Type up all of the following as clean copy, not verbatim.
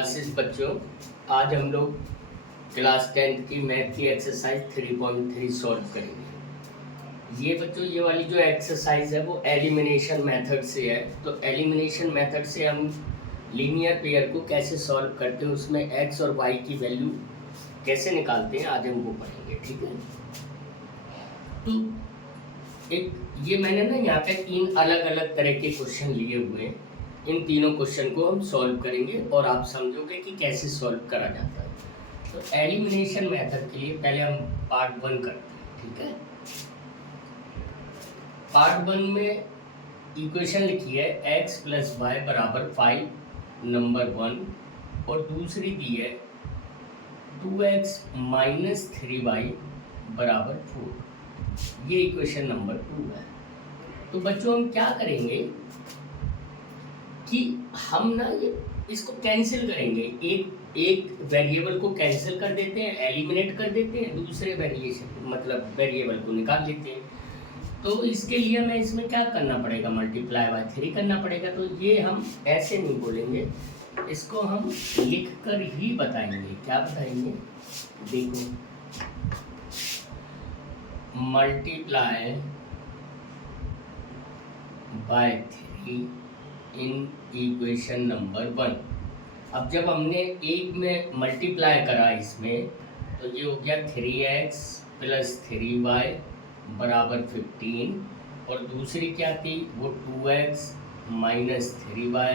Classes बच्चों, आज हम लोग क्लास 10th की मैथ की एक्सरसाइज 3.3 सॉल्व करेंगे। ये बच्चों, ये वाली जो एक्सरसाइज है वो एलिमिनेशन मेथड से है। तो एलिमिनेशन मेथड से हम लीनियर पेयर को कैसे सॉल्व करते हैं, उसमें एक्स और वाई की वैल्यू कैसे निकालते हैं, आज हम वो पढ़ेंगे। ठीक है। तो एक ये मैंने ना यहाँ पे 3 अलग अलग तरह के क्वेश्चन लिए हुए हैं। इन तीनों क्वेश्चन को हम सॉल्व करेंगे और आप समझोगे कि कैसे सॉल्व करा जाता है। तो एलिमिनेशन मेथड के लिए पहले हम पार्ट 1 करते हैं। ठीक है। पार्ट 1 में इक्वेशन लिखी है x प्लस वाई बराबर 5 नंबर 1 और दूसरी दी है 2x माइनस 3y बराबर 4। ये इक्वेशन नंबर 2 है। तो बच्चों हम क्या करेंगे कि हम ना ये इसको कैंसिल करेंगे। एक वेरिएबल को कैंसिल कर देते हैं, एलिमिनेट कर देते हैं, दूसरे वेरिएबल को निकाल लेते हैं। तो इसके लिए हमें इसमें क्या करना पड़ेगा, मल्टीप्लाई बाय 3 करना पड़ेगा। तो ये हम ऐसे नहीं बोलेंगे, इसको हम लिख कर ही बताएंगे। क्या बताएंगे, देखो, multiply by 3 in equation number 1। अब जब हमने एक में मल्टीप्लाई करा इसमें, तो ये हो गया 3x प्लस 3y बराबर 15 और दूसरी क्या थी, वो 2x माइनस 3y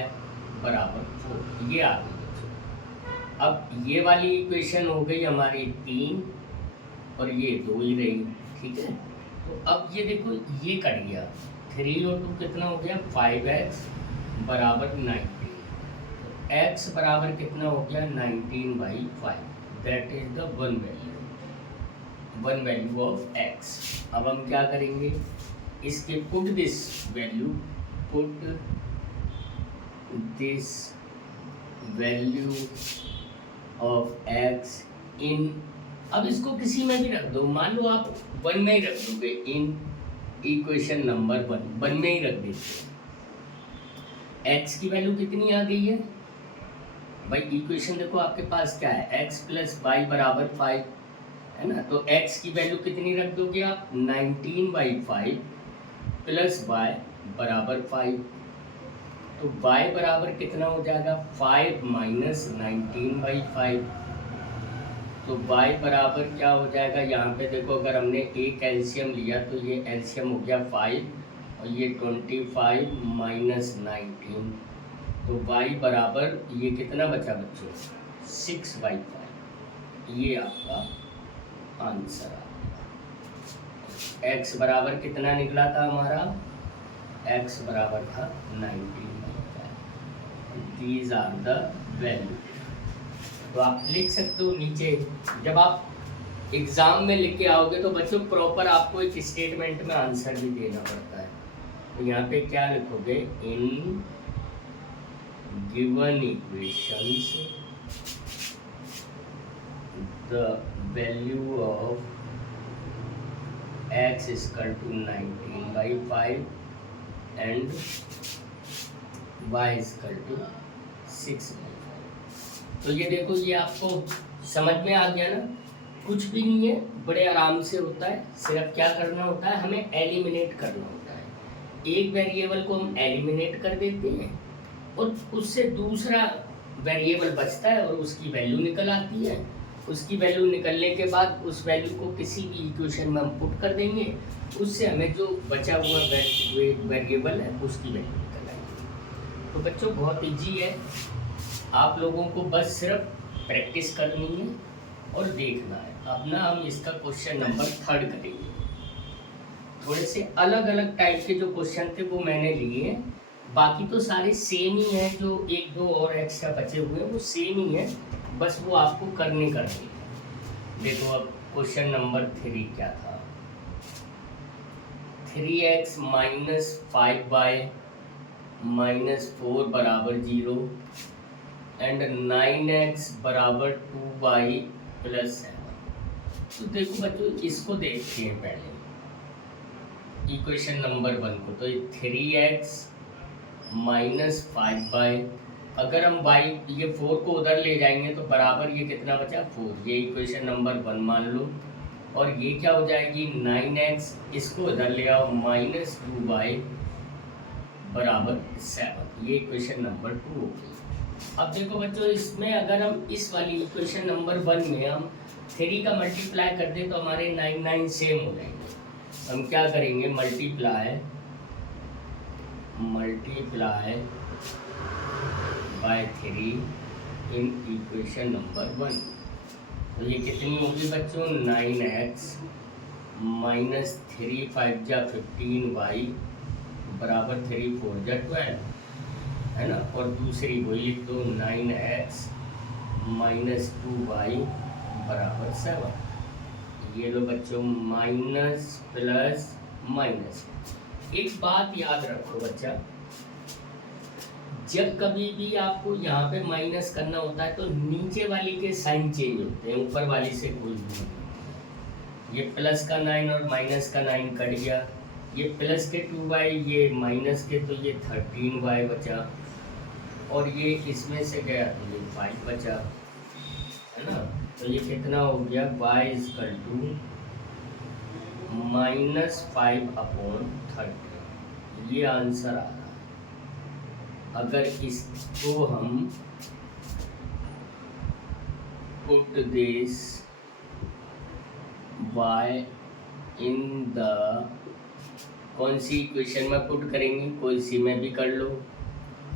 बराबर 4। ये आ गई। अब ये वाली इक्वेशन हो गई हमारी 3 और ये 2 ही रही। ठीक है। तो अब ये देखो, ये कट गया, 3 और 2 कितना हो गया, 5x बराबर 19। तो x बराबर कितना हो गया, 19/5। That is the one value of x। अब हम क्या करेंगे, इसके put this value of x इन, अब इसको किसी में भी रख दो, मान लो आप 1 में ही रख दोगे, इन इक्वेशन नंबर 1 में ही रख देते। x की वैल्यू कितनी आ गई है भाई, इक्वेशन देखो आपके पास क्या है, x प्लस वाई बराबर 5 है ना। तो x की वैल्यू कितनी रख दोगे आप, 19/5 प्लस y बराबर 5। तो y बराबर कितना हो जाएगा, 5 माइनस 19/5। तो y बराबर क्या हो जाएगा, यहाँ पे देखो, अगर हमने एक एलसीएम लिया तो ये एलसीएम हो गया 5 और ये 25 माइनस 19। तो y बराबर ये कितना बचा बच्चों, 6/5। ये आपका आंसर आ। x बराबर कितना निकला था हमारा, x बराबर था 19/5। These are the value. तो आप लिख सकते हो नीचे, जब आप एग्जाम में लिख के आओगे तो बच्चों प्रॉपर आपको एक स्टेटमेंट में आंसर भी देना पड़ता है। तो यहाँ पे क्या लिखोगे, in given equations the value of x is equal to 19/5 and y is equal to 6/5। तो ये देखो, ये आपको समझ में आ गया ना, कुछ भी नहीं है, बड़े आराम से होता है। सिर्फ क्या करना होता है, हमें एलिमिनेट करना होता है। एक वेरिएबल को हम एलिमिनेट कर देते हैं और उससे दूसरा वेरिएबल बचता है और उसकी वैल्यू निकल आती है। उसकी वैल्यू निकलने के बाद उस वैल्यू को किसी भी इक्वेशन में हम पुट कर देंगे, उससे हमें जो बचा हुआ वेरिएबल है उसकी वैल्यू निकल आएगी। तो बच्चों बहुत ईजी है, आप लोगों को बस सिर्फ प्रैक्टिस करनी है और देखना है। अपना हम इसका क्वेश्चन नंबर 3 करेंगे। थोड़े से अलग अलग टाइप के जो क्वेश्चन थे वो मैंने लिए हैं, बाकी तो सारे सेम ही हैं। जो 1-2 और एक्स्ट्रा बचे हुए हैं वो सेम ही है, बस वो आपको करने हैं। देखो अब क्वेश्चन नंबर 3 क्या था, 3x माइनस 5y माइनस 4 बराबर 0 एंड 9x बराबर 2y प्लस 7। तो देखो बच्चों, इसको देखते हैं पहले इक्वेशन नंबर 1 को। तो 3x माइनस 5y अगर हम y ये 4 को उधर ले जाएंगे तो बराबर ये कितना बचा 4, ये इक्वेशन नंबर 1 मान लो। और ये क्या हो जाएगी 9x, इसको इधर ले आओ -2y बराबर 7, ये इक्वेशन नंबर 2 हो गई। अब देखो बच्चों, इसमें अगर हम इस वाली इक्वेशन नंबर 1 में हम 3 का मल्टीप्लाई कर दें तो हमारे 9 सेम हो जाएंगे। हम क्या करेंगे, multiply by 3 in equation number 1। तो ये कितनी होगी बच्चों 9x -3 5 जा 15y बराबर 3 4 जा 12, है ना। और दूसरी वही लिख दो 9x -2y बराबर 7। ये लो बच्चों माइनस प्लस माइनस। एक बात याद रखो बच्चा, जब कभी भी आपको यहाँ पे माइनस करना होता है तो नीचे वाली के साइन चेंज होते हैं, ऊपर वाली से कोई नहीं। ये प्लस का 9 और माइनस का 9 कट गया, ये प्लस के 2y, ये माइनस के, तो ये 13y बचा, और ये इसमें से गया तो ये 5 बचा, है ना। तो ये कितना हो गया y = -5/30, ये आंसर आ रहा है। अगर इसको हम put this y in the, कौन सी इक्वेशन में पुट करेंगे, कोई सी में भी कर लो,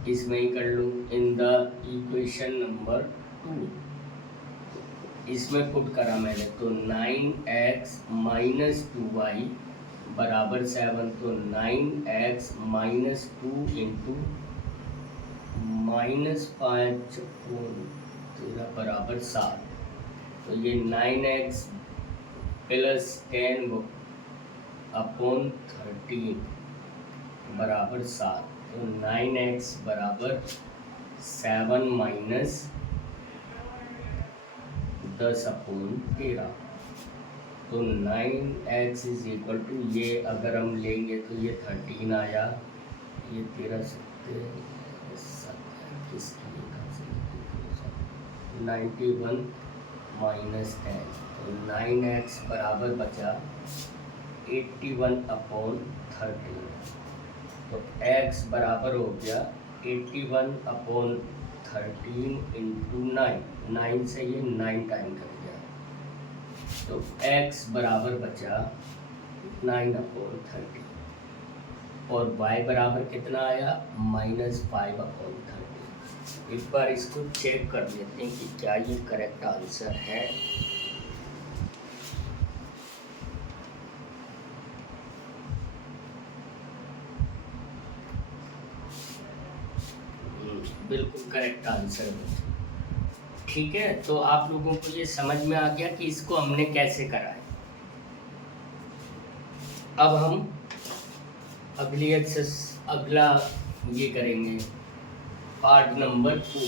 इसमें ही कर लो, इन द इक्वेशन नंबर 2, इसमें पुट करा मैंने, तो 9x -2y बराबर 7, तो 9x -2 इंटू -5 बराबर 7, तो ये 9x + 10/13 बराबर 7, तो 9x बराबर 7 - 10/13, तो 9x = ये अगर हम लेंगे तो ये 13 आया, ये 13 91 -10, तो 9x बराबर बचा 81/13, तो x बराबर हो गया 81/13 इंटू 9 से ये 9 टाइम कट गया, तो x बराबर बचा 9/13, और y बराबर कितना आया -5/30। एक बार इसको चेक कर लेते हैं कि क्या ये करेक्ट आंसर है। बिल्कुल करेक्ट आंसर है। ठीक है, तो आप लोगों को ये समझ में आ गया कि इसको हमने कैसे करा है। अब हम अगला ये करेंगे पार्ट नंबर 2।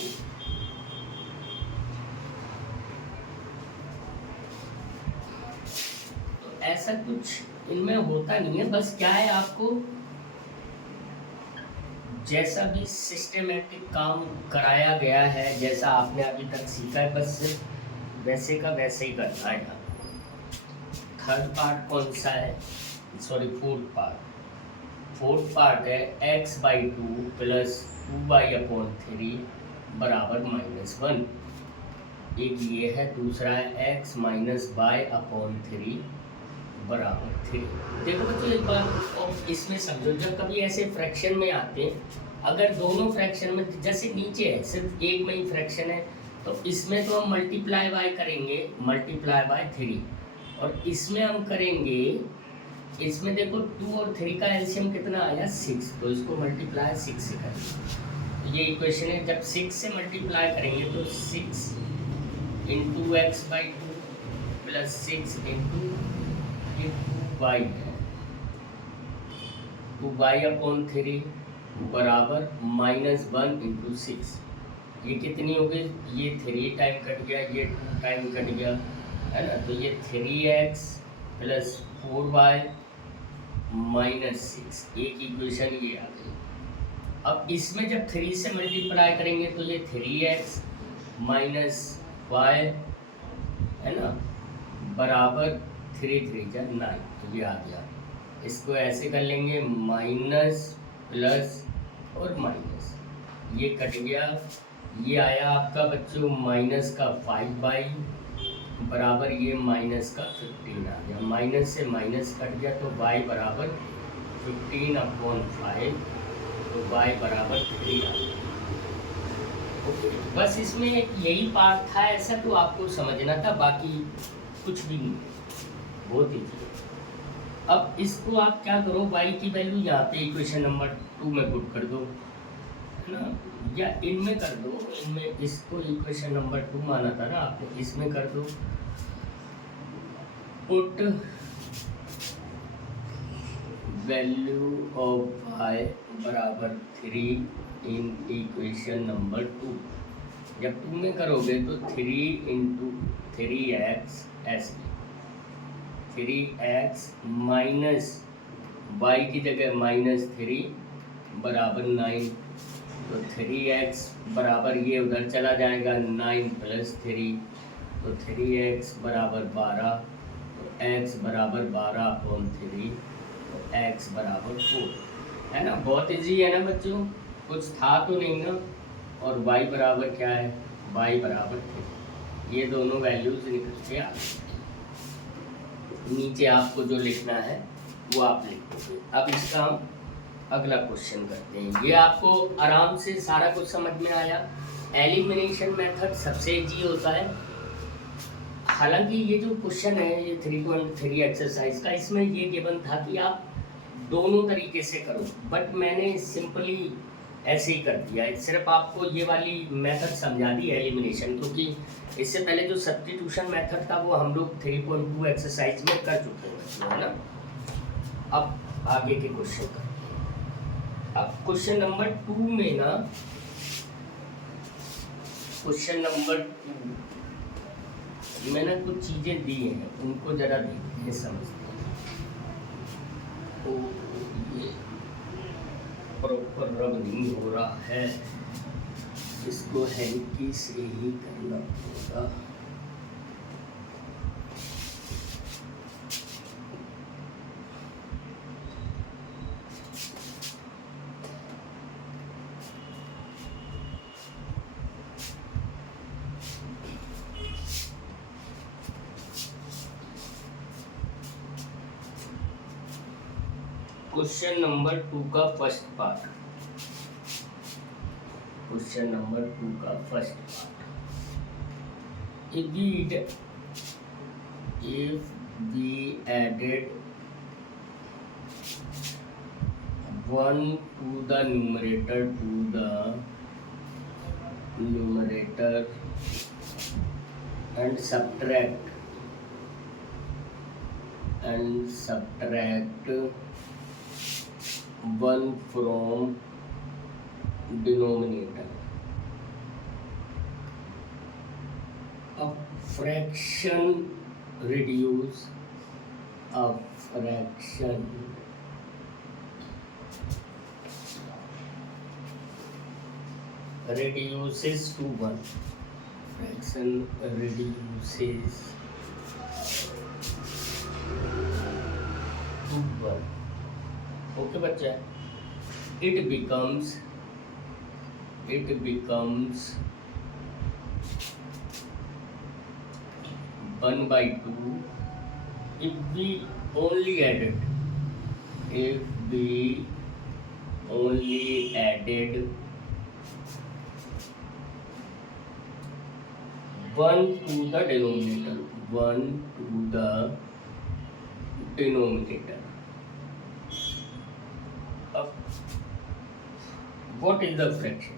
तो ऐसा कुछ इनमें होता नहीं है, बस क्या है, आपको जैसा भी सिस्टमेटिक काम कराया गया है, जैसा आपने अभी तक सीखा है, बस वैसे का वैसे ही करना है। थर्ड पार्ट कौन सा है, सॉरी फोर्थ पार्ट है x/2 + 2y/3 बराबर -1। एक ये है, दूसरा है x - y/3 बराबर 3। देखो बच्चों एक बात और इसमें समझो, जब कभी ऐसे फ्रैक्शन में आते हैं, अगर दोनों फ्रैक्शन में, जैसे नीचे है सिर्फ एक में ही फ्रैक्शन है, तो इसमें तो हम मल्टीप्लाई बाय करेंगे, मल्टीप्लाई बाय 3, और इसमें हम करेंगे, इसमें देखो 2 और 3 का एलसीएम कितना आया 6, तो इसको मल्टीप्लाई 6 से करेंगे। ये इक्वेशन है, जब 6 से मल्टीप्लाई करेंगे तो 6 × x/2 + 6 × y है, 2y/3 बराबर -1 × 6। ये कितनी हो गई, ये 3 टाइम कट गया, ये 2 टाइम कट गया, है ना। तो ये 3x + 4y - 6, एक इक्वेशन ये आ गई। अब इसमें जब 3 से मल्टीप्लाई करेंगे तो ये 3x माइनस वाई है ना बराबर 3 3 जा 9, तो ये आ गया। इसको ऐसे कर लेंगे माइनस प्लस और माइनस, ये कट गया, ये आया आपका बच्चों माइनस का 5y बराबर ये माइनस का 15 आ गया। माइनस से माइनस कट गया तो y बराबर 15/5, तो y बराबर 3 आ गया। ओके, बस इसमें यही पार्ट था, ऐसा तो आपको समझना था, बाकी कुछ भी नहीं, बहुत ईजी। अब इसको आप क्या करो, y की वैल्यू यहाँ पे इक्वेशन नंबर 2 में पुट कर दो है ना, या इनमें कर दो, इनमें इसको इक्वेशन नंबर 2 माना था ना आपने, इसमें कर दो पुट वैल्यू ऑफ y बराबर 3 इन इक्वेशन नंबर 2। जब 2 में करोगे तो 3 इंटू 3x ऐसे, 3x माइनस y की जगह -3 बराबर 9, तो 3x बराबर ये उधर चला जाएगा 9 + 3, तो 3x बराबर 12, तो x बराबर 12/3, तो x बराबर 4 है ना। बहुत इजी है ना बच्चों, कुछ था तो नहीं ना। और y बराबर क्या है, y बराबर 3, ये दोनों वैल्यूज निकल के आ गई। नीचे आपको जो लिखना है वो आप लिखोगे। अब इसका हम अगला क्वेश्चन करते हैं। ये आपको आराम से सारा कुछ समझ में आया। एलिमिनेशन मेथड सबसे इजी होता है। हालांकि ये जो क्वेश्चन है ये 3.3 एक्सरसाइज का, इसमें ये गिवन था कि आप दोनों तरीके से करो, बट मैंने सिंपली ऐसे ही कर दिया है। सिर्फ आपको ये वाली मेथड समझा दी एलिमिनेशन, क्योंकि इससे पहले जो सब्स्टिट्यूशन मेथड था वो हम लोग 3.2 एक्सरसाइज में कर चुके हैं, है ना। अब आगे के क्वेश्चन करते हैं। अब क्वेश्चन नंबर 2 में ना, क्वेश्चन नंबर 2 मैंने कुछ चीज़ें दी हैं, उनको ज़रा देखते हैं, समझते हैं। तो ये प्रॉपर रब नहीं हो रहा है, इसको हैंकी से ही करना होगा। क्वेश्चन नंबर 2 का फर्स्ट पार्ट, क्वेश्चन नंबर 2 का first part, indeed if we added 1 to the numerator and subtract 1 from denominator, a fraction reduces to 1, fraction reduces to 1। Okay बच्चा, it becomes 1/2 if we only added 1 to the denominator, what is the fraction?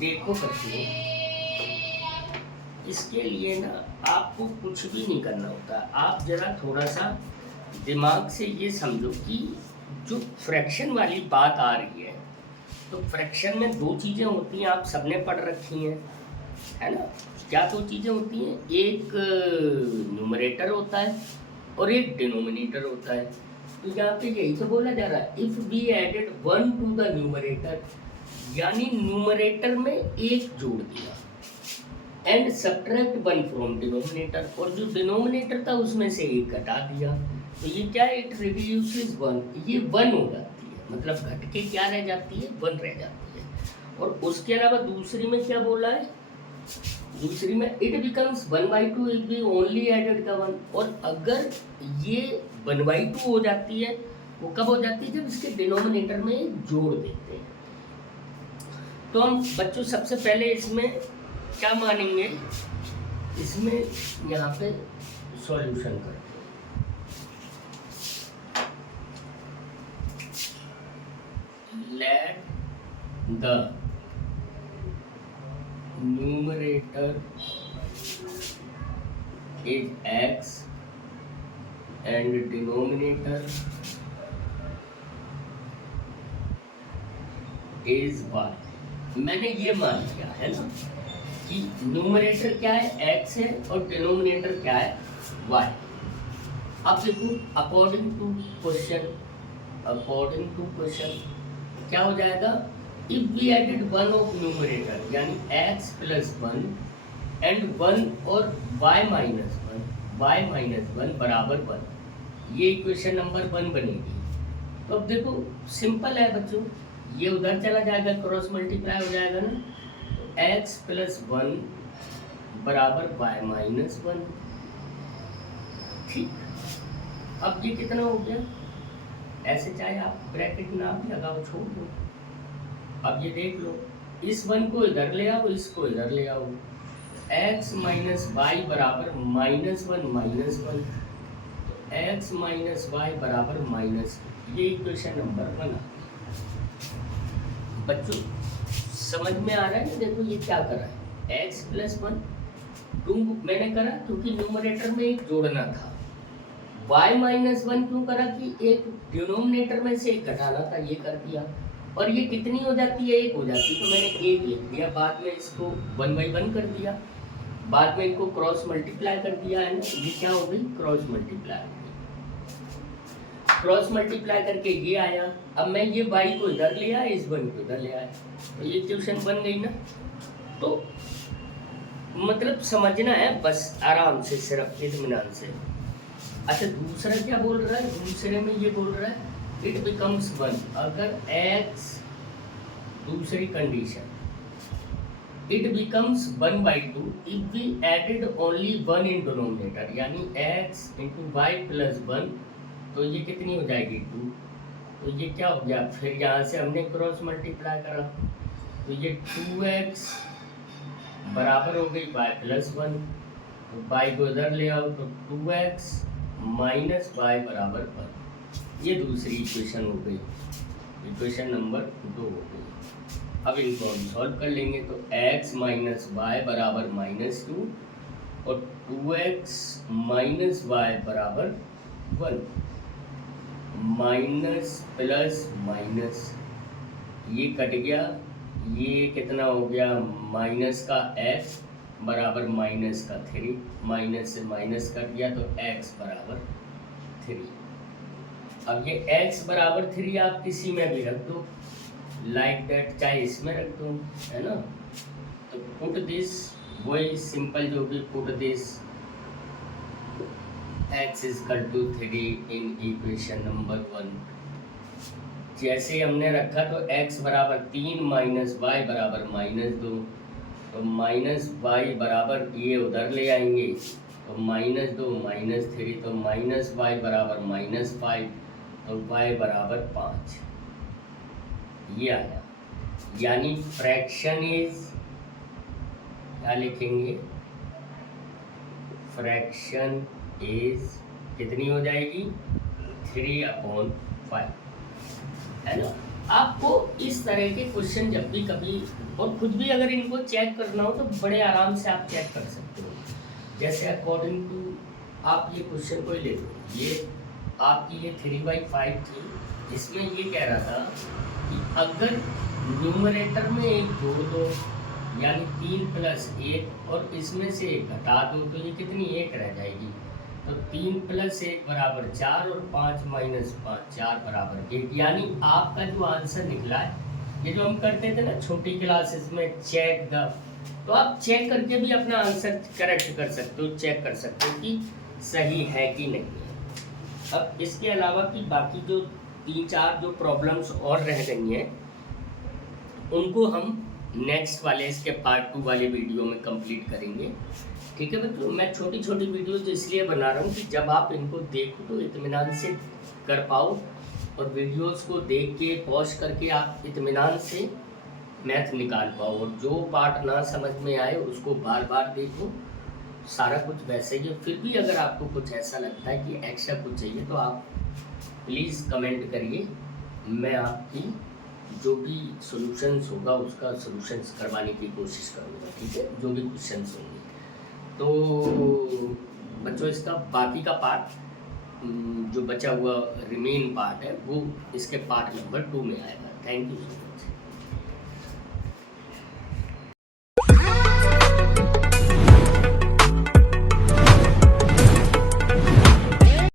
देखो बच्चों, इसके लिए ना आपको कुछ भी नहीं करना होता। आप जरा थोड़ा सा दिमाग से ये समझो कि जो फ्रैक्शन वाली बात आ रही है, तो फ्रैक्शन में दो चीज़ें होती हैं, आप सबने पढ़ रखी हैं। है ना। क्या दो चीज़ें होती हैं, एक न्यूमरेटर होता है और एक डिनोमिनेटर होता है। तो यहाँ पे यही तो बोला जा रहा है, if we added 1 to the numerator, यानी न्यूमरेटर में एक जोड़ दिया, एंड सब्ट्रैक्ट 1 फ्रॉम डिनोमिनेटर, और जो डिनोमिनेटर था उसमें से एक घटा दिया, तो ये क्या है, इट रिड्यूसेस 1, ये 1 हो जाती है, मतलब घट के क्या रह जाती है, 1 रह जाती है। और उसके अलावा दूसरी में क्या बोला है, दूसरी में it becomes 1/2 if we only added the 1, और अगर ये 1/2 हो जाती है, वो कब हो जाती है, जब इसके डिनोमिनेटर में जोड़ देते हैं। तो हम बच्चों सबसे पहले इसमें क्या मानेंगे, इसमें यहाँ पे सॉल्यूशन करते हैं। Let the numerator is x and denominator is y। मैंने ये मान लिया है ना कि न्यूमरेटर क्या है, x है, और डिनोमिनेटर क्या है, y। अब देखो अकॉर्डिंग टू क्वेश्चन क्या हो जाएगा, if we added 1 of numerator यानी x प्लस 1 एंड 1 और y माइनस 1 बराबर 1, ये इक्वेशन नंबर 1 बनेगी। तो अब देखो सिंपल है बच्चों, ये उधर चला जाएगा, क्रॉस मल्टीप्लाई हो जाएगा ना, तो x प्लस 1 बराबर y माइनस 1, ठीक। अब ये कितना हो गया, ऐसे चाहे आप ब्रैकेट ना भी लगाओ, छोड़ दो। अब ये देख लो, इस 1 को इधर ले आओ, इसको इधर ले आओ, x माइनस वाई बराबर -1, तो x माइनस वाई बराबर माइनस, ये इक्वेशन नंबर 1। बच्चों समझ में आ रहा है ना, देखो ये क्या कर रहा है, x प्लस 1 मैंने करा क्योंकि न्यूमरेटर में एक जोड़ना था, y माइनस 1 क्यों करा कि एक डिनोमिनेटर में से एक घटाना था, ये कर दिया, और ये कितनी हो जाती है, एक हो जाती है, तो मैंने एक लिख दिया, बाद में इसको 1/1 कर दिया, बाद में इनको क्रॉस मल्टीप्लाई कर दिया है ना, ये क्या हो गई, क्रॉस मल्टीप्लाई हो गई। क्रॉस मल्टीप्लाई करके ये आया, अब मैं ये y को इधर ले आया, इस 1 को इधर ले आया, तो ये इक्वेशन बन गई ना। तो मतलब समझना है बस आराम से, सिर्फ इत्मीनान से। अच्छा दूसरा क्या बोल रहा है, दूसरे में ये बोल रहा है इट बिकम्स 1, अगर x, दूसरी condition, it becomes 1/2 if we added only 1 in denominator, यानी x इंटू वाई प्लस 1, तो ये कितनी हो जाएगी 2, तो ये क्या हो गया, फिर यहाँ से हमने क्रॉस मल्टीप्लाई करा, तो ये 2x बराबर हो गई y प्लस 1, तो y को इधर ले आओ, तो 2x माइनस वाई बराबर 1, ये दूसरी इक्वेशन हो गई, इक्वेशन नंबर 2 हो गई। अब इनको हम सॉल्व कर लेंगे, तो x माइनस वाई बराबर -2 और 2x माइनस वाई बराबर 1, माइनस प्लस माइनस, ये कट गया, ये कितना हो गया, माइनस का x बराबर माइनस का 3, माइनस से माइनस कट गया, तो x बराबर 3। अब ये x बराबर 3 आप किसी में भी रख दो, लाइक दैट, चाहे इसमें रख दो, है ना। तो पुट दिस, वही सिंपल जो भी, put this x equal to 3 in equation number 1। जैसे हमने रखा तो x बराबर 3 माइनस वाई बराबर -2, तो माइनस वाई बराबर ये उधर ले आएंगे, तो -2 -3, तो माइनस वाई बराबर -5, तो y बराबर 5, ये आया। यानी फ्रैक्शन इज, क्या लिखेंगे, फ्रैक्शन इज कितनी हो जाएगी, 3/5, है ना। आपको इस तरह के क्वेश्चन जब भी कभी, और खुद भी अगर इनको चेक करना हो तो बड़े आराम से आप चेक कर सकते हो। जैसे अकॉर्डिंग टू आप ये क्वेश्चन को ले लो, ये आपकी ये 3/5 थी, इसमें ये कह रहा था कि अगर न्यूमरेटर में एक जोड़ दो यानी 3 प्लस 1 और इसमें से 1 घटा दो तो ये कितनी 1 रह जाएगी। तो 3 प्लस 1 बराबर 4 और 5 माइनस 5 4 बराबर 1। यानी आपका जो आंसर निकला है, ये जो हम करते थे ना छोटी क्लासेस में चेक द, तो आप चेक करके भी अपना आंसर करेक्ट कर सकते हो, चेक कर सकते हो कि सही है कि नहीं है। अब इसके अलावा कि बाकी जो 3-4 जो प्रॉब्लम्स और रह गई हैं उनको हम नेक्स्ट वाले इसके पार्ट 2 वाले वीडियो में कंप्लीट करेंगे। ठीक है बच्चों, मैं छोटी छोटी वीडियो तो इसलिए बना रहा हूँ कि जब आप इनको देखो तो इत्मीनान से कर पाओ, और वीडियोस को देख के पॉज करके आप इत्मीनान से मैथ निकाल पाओ, और जो पार्ट ना समझ में आए उसको बार बार देखो। सारा कुछ वैसे ही है। फिर भी अगर आपको कुछ ऐसा लगता है कि एक्स्ट्रा कुछ चाहिए तो आप प्लीज़ कमेंट करिए, मैं आपकी जो भी सॉल्यूशंस होगा उसका सॉल्यूशंस करवाने की कोशिश करूँगा। ठीक है, जो भी क्वेश्चंस होंगे। तो बच्चों इसका बाकी का पार्ट जो बचा हुआ रिमेन पार्ट है वो इसके पार्ट नंबर 2 में आएगा। Thank you so much.